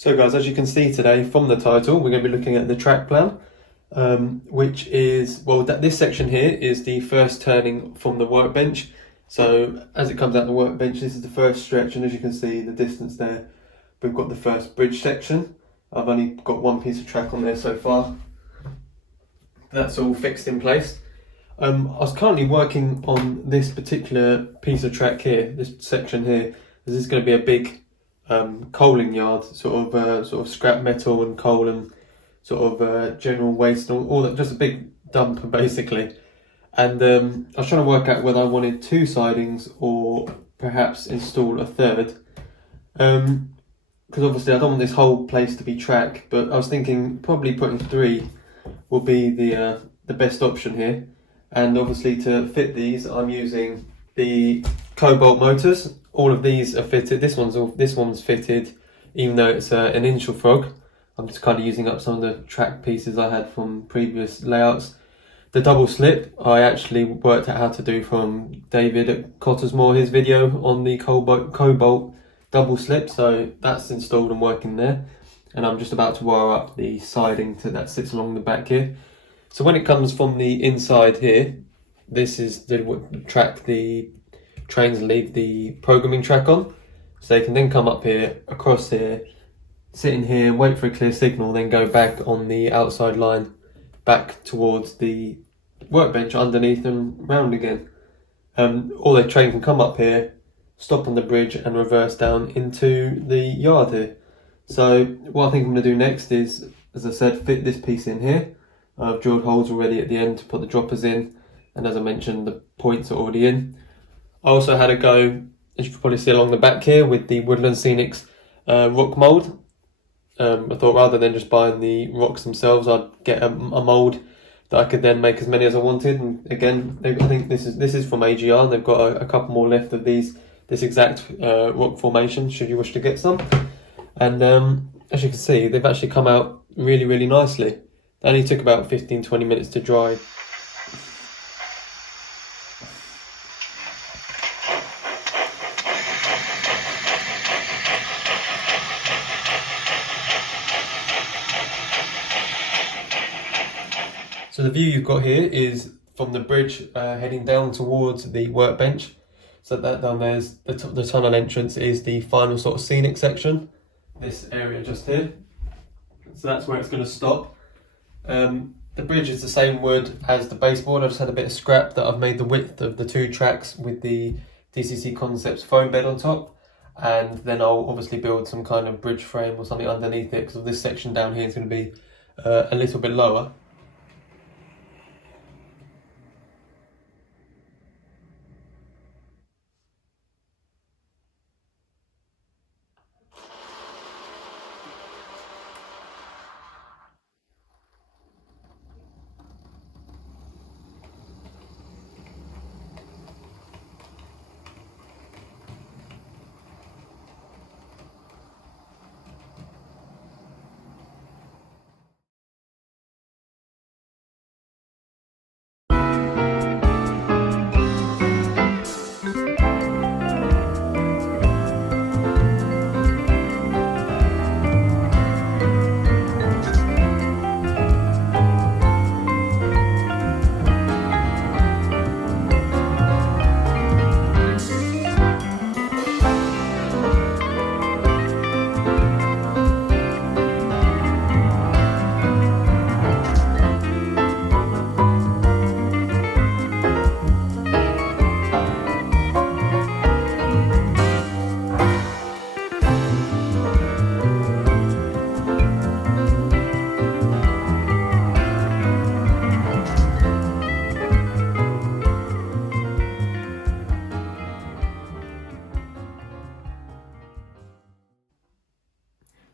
So guys, as you can see today from the title, we're going to be looking at the track plan, which is, well, this section here is the first turning from the workbench. So as it comes out the workbench, this is the first stretch, and as you can see the distance there, we've got the first bridge section. I've only got one piece of track on there so far. That's all fixed in place. I was currently working on this particular piece of track here, this section here. This is going to be a big coaling yard, sort of scrap metal and coal and sort of general waste and all that, just a big dump basically. And I was trying to work out whether I wanted 2 sidings or perhaps install a third, because obviously I don't want this whole place to be track, but I was thinking probably putting 3 will be the best option here. And obviously to fit these, I'm using the cobalt motors. All of these are fitted. This one's fitted, even though it's an initial frog. I'm just kind of using up some of the track pieces I had from previous layouts. The double slip, I actually worked out how to do from David at Cottesmore, his video on the cobalt double slip. So that's installed and working there. And I'm just about to wire up the siding that sits along the back here. So when it comes from the inside here, this is the track the trains leave the programming track on. So they can then come up here, across here, sit in here, wait for a clear signal, then go back on the outside line, back towards the workbench underneath and round again. Or the train can come up here, stop on the bridge and reverse down into the yard here. So what I think I'm going to do next is, as I said, fit this piece in here. I've drilled holes already at the end to put the droppers in, and as I mentioned, the points are already in. I also had a go, as you can probably see along the back here, with the Woodscenics rock mould. I thought rather than just buying the rocks themselves, I'd get a mould that I could then make as many as I wanted. And again, I think this is from AGR. They've got a couple more left of this exact rock formation, should you wish to get some. And as you can see, they've actually come out really, really nicely. They only took about 15-20 minutes to dry. So the view you've got here is from the bridge heading down towards the workbench. So that down there's the tunnel entrance is the final sort of scenic section. This area just here. So that's where it's going to stop. The bridge is the same wood as the baseboard. I just had a bit of scrap that I've made the width of the 2 tracks with the DCC Concepts foam bed on top, and then I'll obviously build some kind of bridge frame or something underneath it, because this section down here is going to be a little bit lower.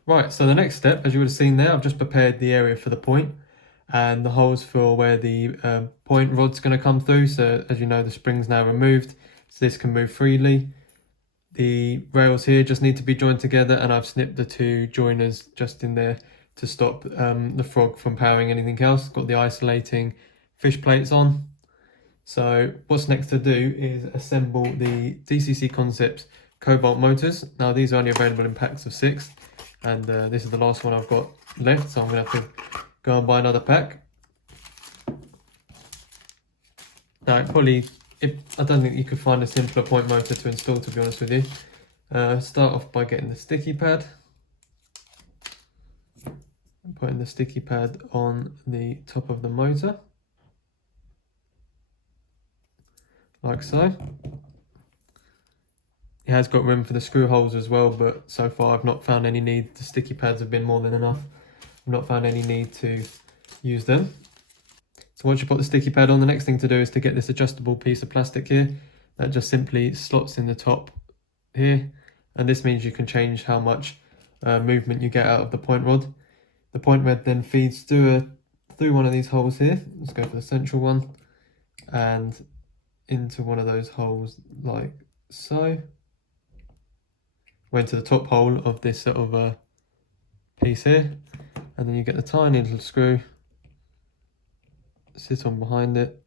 Right, so the next step, as you would have seen there, I've just prepared the area for the point and the holes for where the point rod's going to come through. So as you know, the spring's now removed, so this can move freely. The rails here just need to be joined together, and I've snipped the 2 joiners just in there to stop the frog from powering anything else. Got the isolating fish plates on. So what's next to do is assemble the DCC Concepts cobalt motors. Now these are only available in packs of 6. and this is the last one I've got left, so I'm going to have to go and buy another pack. Now, I don't think you could find a simpler point motor to install, to be honest with you. Start off by getting the sticky pad. Putting the sticky pad on the top of the motor, like so. It has got room for the screw holes as well, but so far I've not found any need. The sticky pads have been more than enough. I've not found any need to use them. So once you put the sticky pad on, the next thing to do is to get this adjustable piece of plastic here that just simply slots in the top here, and this means you can change how much movement you get out of the point rod. The point rod then feeds through one of these holes here. Let's go for the central one, and into one of those holes like so. Went to the top hole of this sort of piece here, and then you get the tiny little screw, sit on behind it,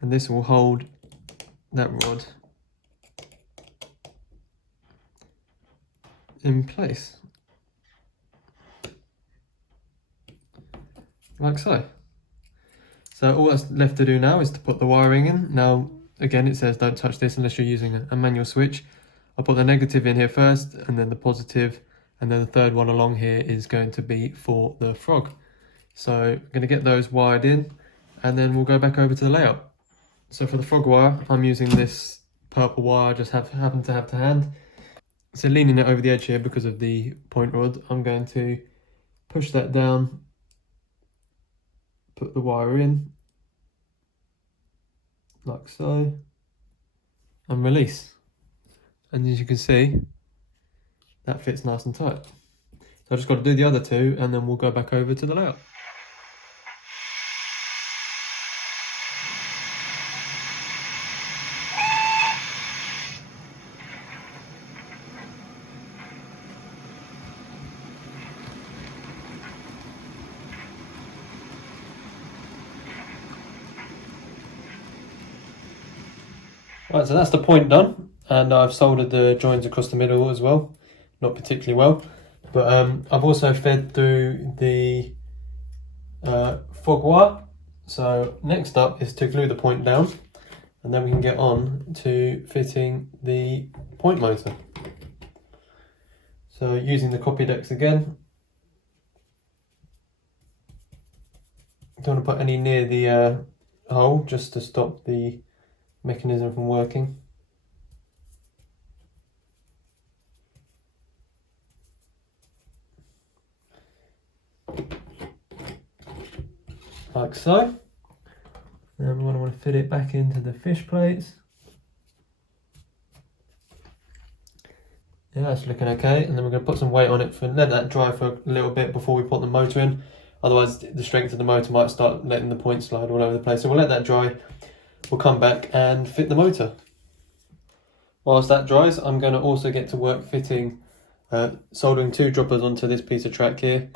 and this will hold that rod in place, like so. So all that's left to do now is to put the wiring in. Now, again, it says don't touch this unless you're using a manual switch. I'll put the negative in here first, and then the positive, and then the third one along here is going to be for the frog. So I'm going to get those wired in, and then we'll go back over to the layout. So for the frog wire, I'm using this purple wire I just happen to have to hand. So leaning it over the edge here because of the point rod, I'm going to push that down, put the wire in, like so, and release. And as you can see, that fits nice and tight. So I just got to do the other two, and then we'll go back over to the layout. Right, so that's the point done, and I've soldered the joins across the middle as well. Not particularly well, but I've also fed through the frog wire. So next up is to glue the point down, and then we can get on to fitting the point motor. So using the copy decks again. Don't want to put any near the hole, just to stop the mechanism from working. Like so. Then we're going to want to fit it back into the fish plates. Yeah, that's looking okay. And then we're going to put some weight on it, let that dry for a little bit before we put the motor in. Otherwise the strength of the motor might start letting the point slide all over the place. So we'll let that dry. We'll come back and fit the motor. Whilst that dries, I'm going to also get to work fitting, soldering two droppers onto this piece of track here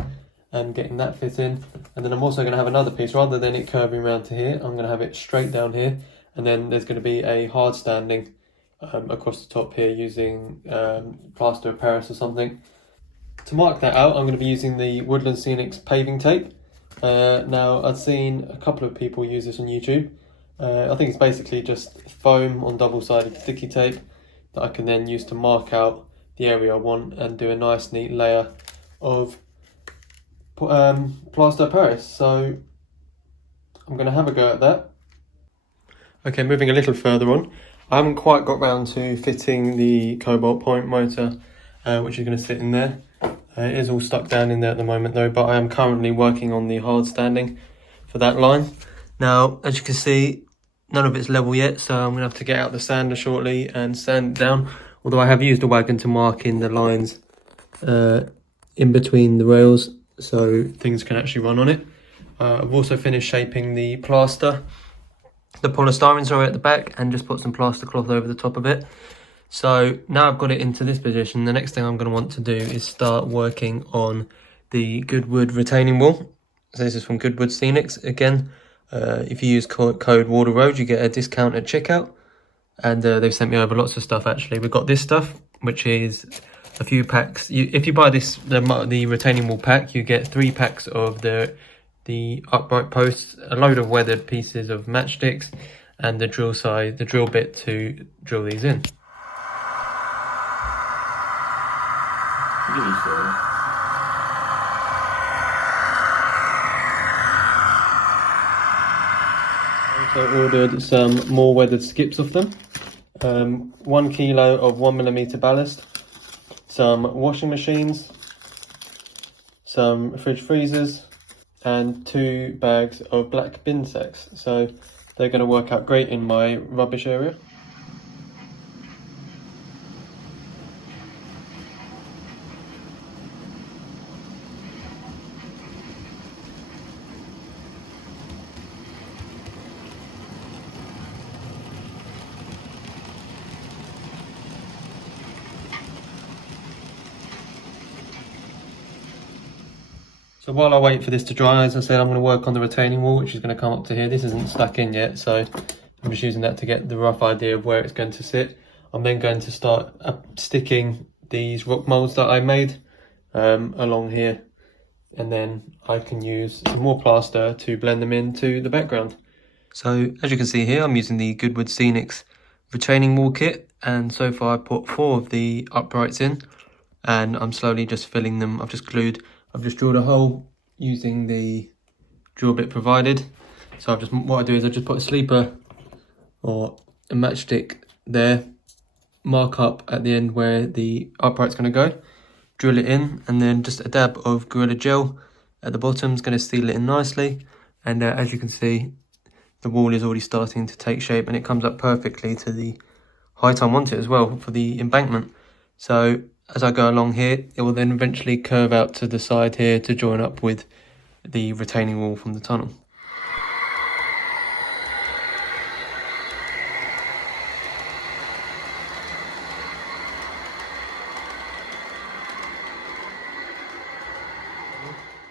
and getting that fit in. And then I'm also going to have another piece, rather than it curving around to here, I'm going to have it straight down here. And then there's going to be a hard standing across the top here using plaster of Paris or something. To mark that out, I'm going to be using the Goodwoodscenics paving tape. Now, I've seen a couple of people use this on YouTube. I think it's basically just foam on double-sided sticky tape that I can then use to mark out the area I want and do a nice neat layer of plaster of Paris. So I'm going to have a go at that. Okay, moving a little further on, I haven't quite got round to fitting the cobalt point motor, which is going to sit in there. It is all stuck down in there at the moment though, but I am currently working on the hard standing for that line. Now, as you can see, none of it's level yet, so I'm going to have to get out the sander shortly and sand it down. Although I have used a wagon to mark in the lines in between the rails, so things can actually run on it. I've also finished shaping the plaster. The polystyrene's already at the back, and just put some plaster cloth over the top of it. So now I've got it into this position, the next thing I'm going to want to do is start working on the Goodwood retaining wall. So this is from Goodwoodscenics. Again, if you use code Wardle Road, you get a discount at checkout. and they've sent me over lots of stuff. Actually, we've got this stuff, which is a few packs. If you buy this, the retaining wall pack, you get 3 packs of the upright posts, a load of weathered pieces of matchsticks, and the drill bit to drill these in. I also ordered some more weathered skips of them. 1 kilo of 1mm ballast, some washing machines, some fridge freezers, and 2 bags of black bin sacks. So they're going to work out great in my rubbish area. So while I wait for this to dry, as I said, I'm going to work on the retaining wall, which is going to come up to here. This isn't stuck in yet, so I'm just using that to get the rough idea of where it's going to sit. I'm then going to start sticking these rock molds that I made along here, and then I can use some more plaster to blend them into the background. So as you can see here, I'm using the Goodwoodscenics retaining wall kit, and so far I put 4 of the uprights in, and I'm slowly just filling them. I've just drilled a hole using the drill bit provided. So what I do is I just put a sleeper or a matchstick there, mark up at the end where the upright's going to go, drill it in, and then just a dab of Gorilla Gel at the bottom is going to seal it in nicely. And as you can see, the wall is already starting to take shape, and it comes up perfectly to the height I want it as well for the embankment. So as I go along here, it will then eventually curve out to the side here to join up with the retaining wall from the tunnel.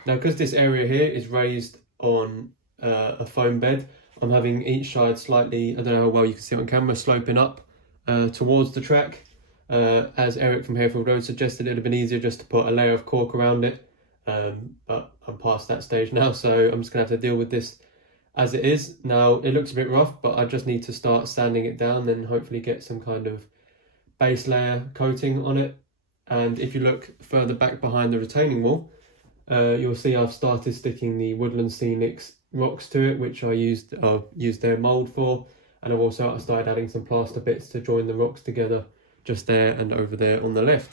Now, because this area here is raised on a foam bed, I'm having each side slightly, I don't know how well you can see it on camera, sloping up towards the track. As Eric from Harefield Road suggested, it would have been easier just to put a layer of cork around it, but I'm past that stage now, so I'm just going to have to deal with this as it is. Now, it looks a bit rough, but I just need to start sanding it down, then hopefully get some kind of base layer coating on it. And if you look further back behind the retaining wall, you'll see I've started sticking the Woodlandscenics rocks to it, which I used their mould for, and I've also started adding some plaster bits to join the rocks together just there and over there on the left.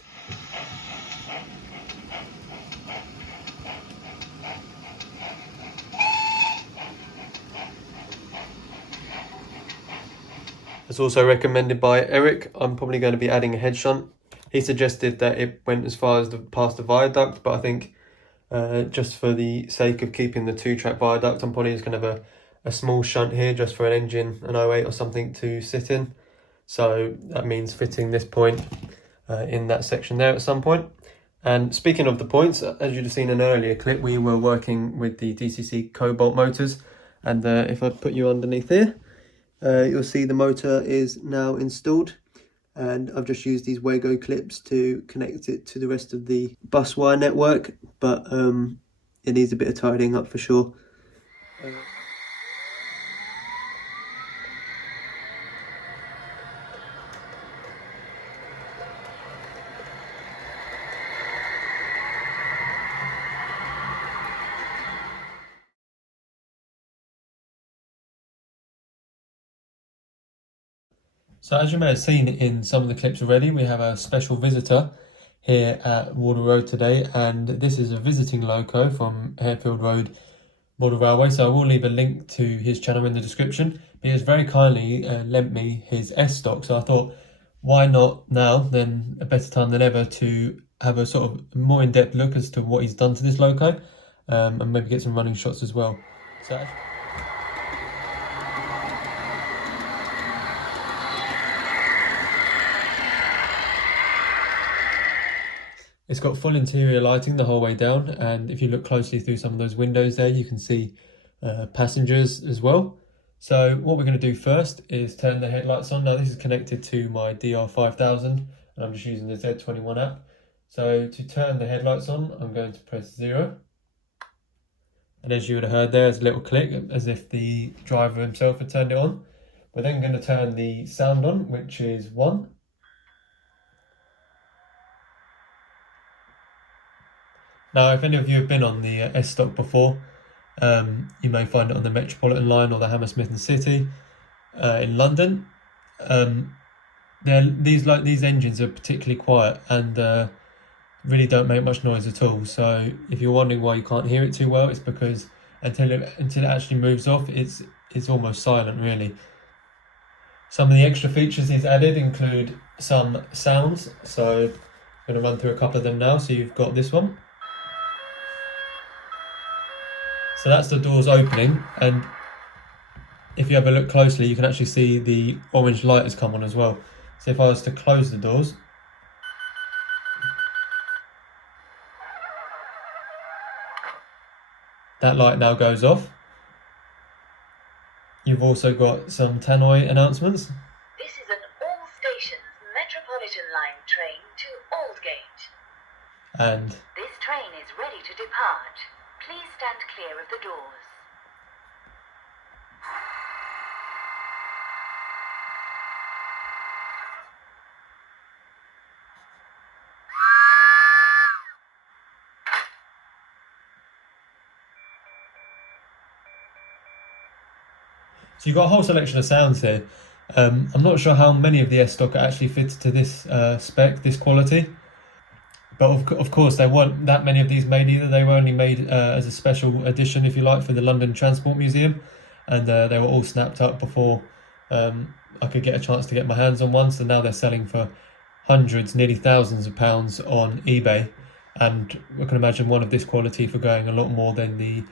As also recommended by Eric, I'm probably going to be adding a head shunt. He suggested that it went as far as past the viaduct, but I think just for the sake of keeping the 2-track viaduct, I'm probably just going to have a small shunt here just for an engine, an 08 or something to sit in. So that means fitting this point in that section there at some point. And speaking of the points, as you'd have seen in an earlier clip, we were working with the DCC Cobalt motors, and if I put you underneath here, you'll see the motor is now installed, and I've just used these Wago clips to connect it to the rest of the bus wire network, but it needs a bit of tidying up for sure. So as you may have seen in some of the clips already, we have a special visitor here at Wardle Road today, and this is a visiting loco from Harefield Road Model Railway. So I will leave a link to his channel in the description. But he has very kindly lent me his S stock, so I thought, why not now, then a better time than ever, to have a sort of more in-depth look as to what he's done to this loco, and maybe get some running shots as well. So it's got full interior lighting the whole way down, and if you look closely through some of those windows there, you can see passengers as well. So what we're going to do first is turn the headlights on. Now this is connected to my DR5000 and I'm just using the Z21 app. So to turn the headlights on, I'm going to press 0. And as you would have heard, there's a little click as if the driver himself had turned it on. We're then going to turn the sound on, which is 1. Now, if any of you have been on the S-Stock before, you may find it on the Metropolitan line or the Hammersmith and City in London. These engines are particularly quiet and really don't make much noise at all. So if you're wondering why you can't hear it too well, it's because until it actually moves off, it's almost silent really. Some of the extra features he's added include some sounds. So I'm going to run through a couple of them now. So you've got this one. So that's the doors opening, and if you have a look closely, you can actually see the orange light has come on as well. So if I was to close the doors, that light now goes off. You've also got some tannoy announcements. This is an all stations Metropolitan line train to Aldgate. And this train is ready to depart. Please stand clear of the doors. so you've got a whole selection of sounds here. I'm not sure how many of the S-Stock are actually fitted to this spec, this quality. But of course, there weren't that many of these made either. They were only made as a special edition, if you like, for the London Transport Museum. And they were all snapped up before I could get a chance to get my hands on one. So now they're selling for hundreds, nearly thousands of pounds on eBay. And I can imagine one of this quality for going a lot more than the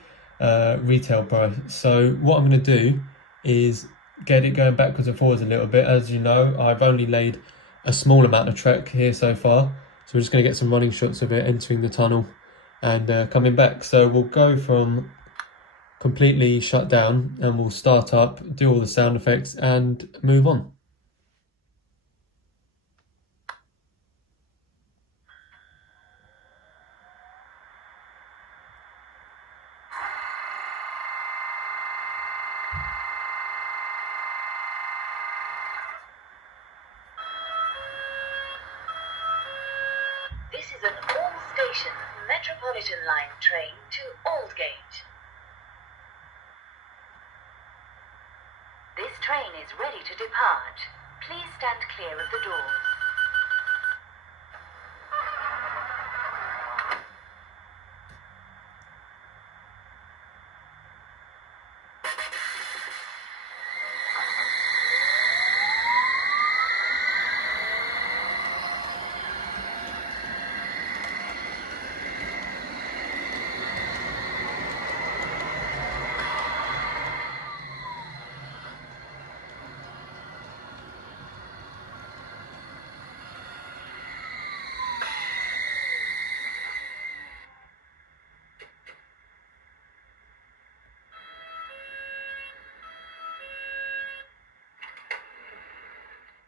retail price. So what I'm going to do is get it going backwards and forwards a little bit. As you know, I've only laid a small amount of track here so far. So we're just going to get some running shots of it entering the tunnel and coming back. So we'll go from completely shut down and we'll start up, do all the sound effects and move on. This is an all stations Metropolitan line train to Aldgate. This train is ready to depart. Please stand clear of the doors.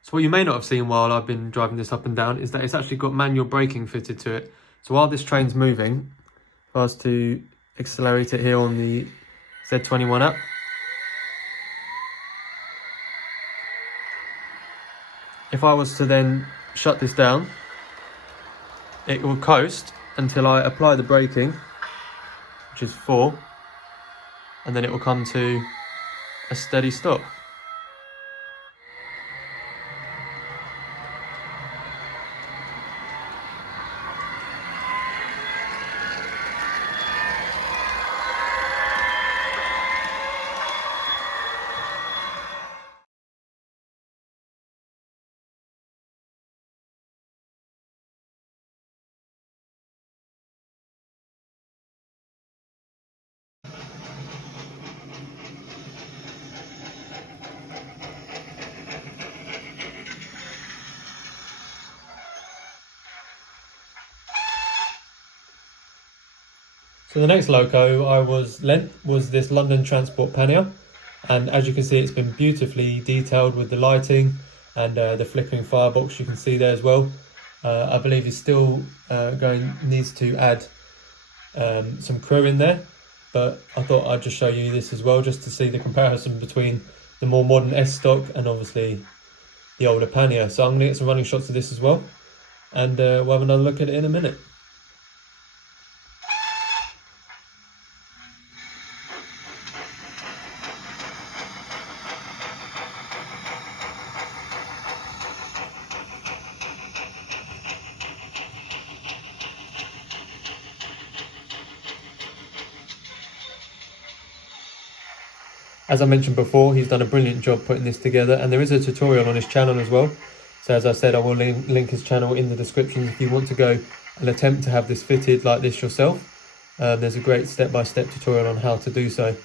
So what you may not have seen while I've been driving this up and down is that it's actually got manual braking fitted to it. So while this train's moving, if I was to accelerate it here on the Z21 app, if I was to then shut this down, it will coast until I apply the braking, which is 4, and then it will come to a steady stop. So the next loco I was lent was this London Transport Pannier. and as you can see, it's been beautifully detailed with the lighting and the flickering firebox you can see there as well. I believe he's still needs to add some crew in there, but I thought I'd just show you this as well, just to see the comparison between the more modern S stock and obviously the older pannier. So I'm going to get some running shots of this as well, and we'll have another look at it in a minute. As I mentioned before, he's done a brilliant job putting this together, and there is a tutorial on his channel as well. So as I said, I will link his channel in the description if you want to go and attempt to have this fitted like this yourself. There's a great step-by-step tutorial on how to do so.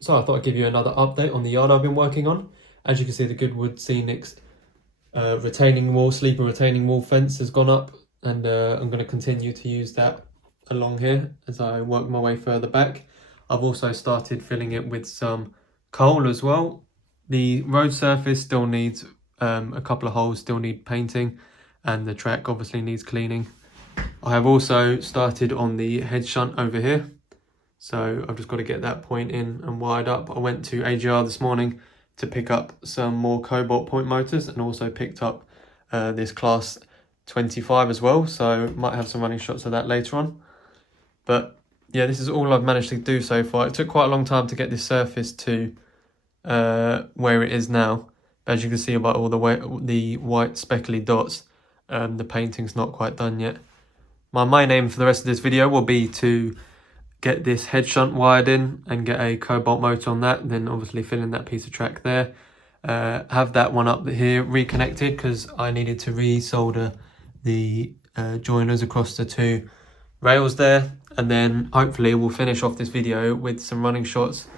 So I thought I'd give you another update on the yard I've been working on. As you can see, the Goodwoodscenics retaining wall, sleeper retaining wall fence has gone up, and I'm going to continue to use that along here as I work my way further back. I've also started filling it with some coal as well. The road surface still needs a couple of holes still need painting, and the track obviously needs cleaning. I have also started on the head shunt over here. So I've just got to get that point in and wired up. I went to AGR this morning to pick up some more cobalt point motors, and also picked up this class 25 as well. So might have some running shots of that later on. But yeah, this is all I've managed to do so far. It took quite a long time to get this surface to where it is now. But as you can see by all the white speckly dots, the painting's not quite done yet. My main aim for the rest of this video will be to get this head shunt wired in and get a cobalt motor on that, then obviously fill in that piece of track there. Have that one up here reconnected, because I needed to resolder the joiners across the two rails there, and then hopefully we'll finish off this video with some running shots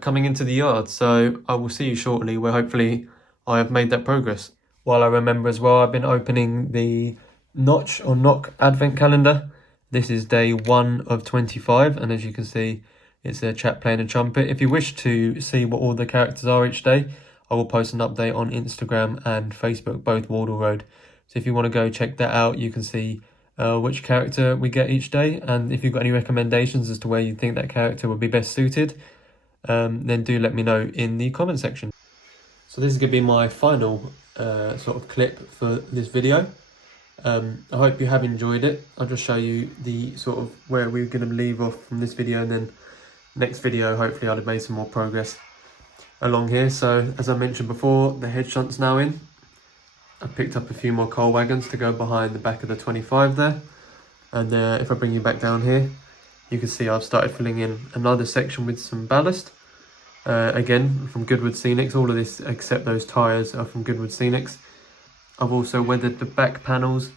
coming into the yard. So I will see you shortly, where hopefully I have made that progress. While I remember as well, I've been opening the Notch or Knock advent calendar. This is day 1 of 25, and as you can see, it's a chap playing a trumpet. If you wish to see what all the characters are each day, I will post an update on Instagram and Facebook, both Wardle Road. So if you want to go check that out, you can see which character we get each day, and if you've got any recommendations as to where you think that character would be best suited, then do let me know in the comment section. So this is going to be my final sort of clip for this video. I hope you have enjoyed it. I'll just show you the sort of where we're going to leave off from this video, and then next video hopefully I'll have made some more progress along here. So as I mentioned before, the head shunt's now in. I picked up a few more coal wagons to go behind the back of the 25 there, and if I bring you back down here, you can see I've started filling in another section with some ballast, again from Goodwoodscenics. All of this except those tyres are from Goodwoodscenics. I've also weathered the back panels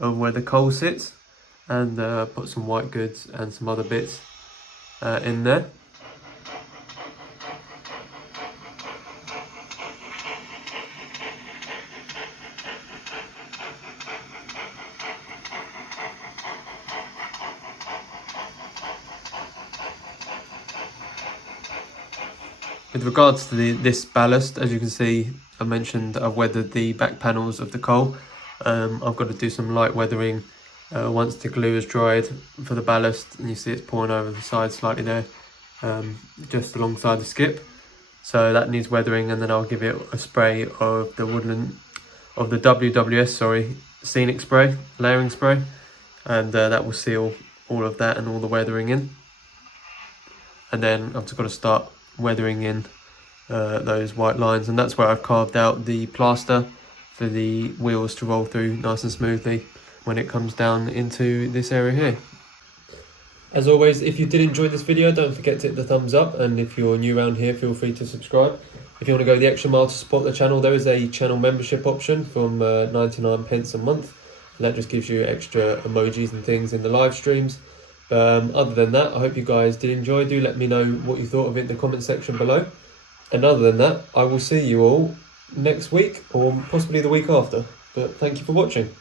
of where the coal sits, and put some white goods and some other bits in there. With regards to this ballast, as you can see, I mentioned I've weathered the back panels of the coal. I've got to do some light weathering once the glue is dried for the ballast, and you see it's pouring over the side slightly there, just alongside the skip. So that needs weathering, and then I'll give it a spray of the WWS Scenic spray, layering spray, and that will seal all of that and all the weathering in. And then I've just got to start weathering in those white lines, and that's where I've carved out the plaster for the wheels to roll through nice and smoothly when it comes down into this area here. As always, if you did enjoy this video, don't forget to hit the thumbs up, and if you're new around here, feel free to subscribe. If you want to go the extra mile to support the channel, there is a channel membership option from 99 pence a month. That just gives you extra emojis and things in the live streams. Other than that, I hope you guys did enjoy. Do let me know what you thought of it in the comment section below. And other than that, I will see you all next week or possibly the week after. But thank you for watching.